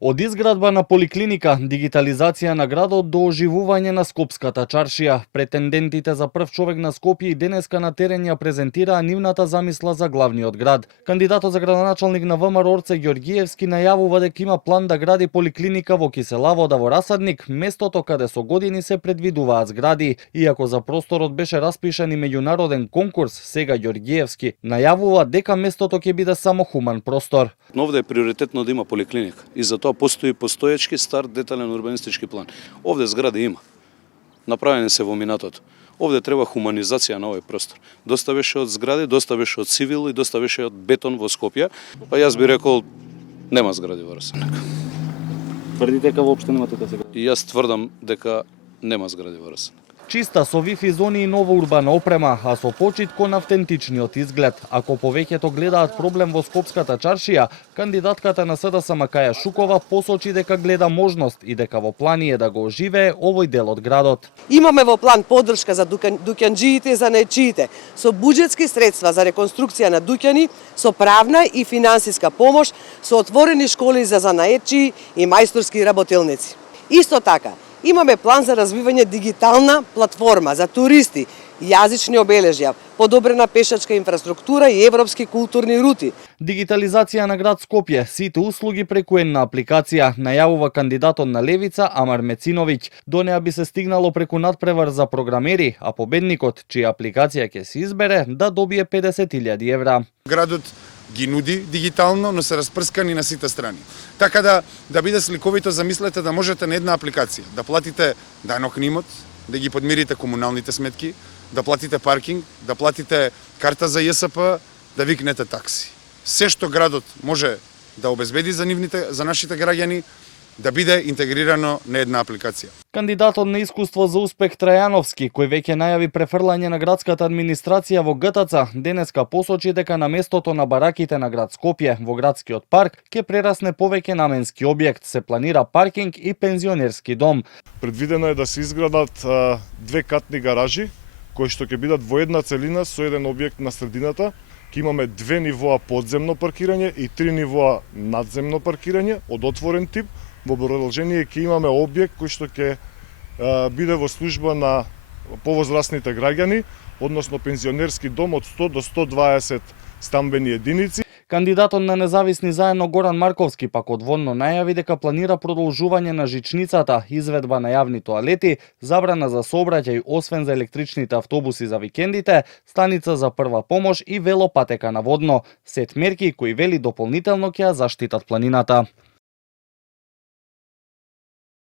Од изградба на поликлиника, дигитализација на градот до оживување на Скопската чаршија, претендентите за прв човек на Скопје и денеска на терен ја презентираа нивната замисла за главниот град. Кандидатот за градоначалник на ВМРО Орце Ѓорѓиевски најавува дека има план да гради поликлиника во Киселавода во Расадник, местото каде со години се предвидуваат згради. Иако за просторот беше распишан и меѓународен конкурс, сега Ѓорѓиевски најавува дека местото ќе биде само хуман простор. Но овде е приоритетно да има поликлиника и за тоа постои постоечки стар детален урбанистички план. Овде згради има. Направени се во минатото. Овде треба хуманизација на овој простор. Доста беше од згради, доста беше од цивил и доста беше од бетон во Скопје. Па јас би рекол нема згради во Расадник. Тврдите дека воопшто немате да се гради? И јас тврдам дека нема згради во Расадник. Чиста со вифи зони и нова урбана опрема, а со почит кон автентичниот изглед. Ако повеќето гледаат проблем во Скопската чаршија, кандидатката на СДС Макаја Шукова посочи дека гледа можност и дека во плани е да го оживее овој дел од градот. Имаме во план поддршка за дуќанџиите и занаетчиите, со буџетски средства за реконструкција на дуќани, со правна и финансиска помош, со отворени школи за занаетчии и мајсторски работилници. Исто така, имаме план за развивање дигитална платформа за туристи, јазични обележја, подобрена пешачка инфраструктура и европски културни рути. Дигитализација на град Скопје, сите услуги преку една апликација, најавува кандидатот на Левица Амар Мециновиќ. До неа би се стигнало преку надпревар за програмери, а победникот, чија апликација ќе се избере, да добие 50.000 евра. Градот ги нуди дигитално, но се распрскани на сите страни. Така да биде сликовито, замислете да можете на една апликација да платите дајнокнимот, да ги подмирите комуналните сметки, да платите паркинг, да платите карта за ЈСП, да викнете такси. Се што градот може да обезбеди за нашите граѓани, да биде интегрирано на една апликација. Кандидатот на искуство за успех Трајановски, кој веќе најави префрлање на градската администрација во ГТЦ, денеска посочи дека на местото на бараките на град Скопје во градскиот парк ќе прерасне повеќе наменски објект, се планира паркинг и пензионерски дом. Предвидено е да се изградат 2 катни гаражи, кои што ќе бидат во една целина со еден објект на средината. Ќе имаме 2 нивоа подземно паркирање и 3 нивоа надземно паркирање од отворен тип. Во продолжение ќе имаме објект кој што ќе биде во служба на повозрасните граѓани, односно пензионерски дом од 100 до 120 стамбени единици. Кандидатот на независни заедно Горан Марковски пак одвонно најави дека планира продолжување на жичницата, изведба на јавни тоалети, забрана за сообраќај освен за електричните автобуси за викендите, станица за прва помош и велопатека на водно, сет мерки кои вели дополнително ќе ја заштитат планината.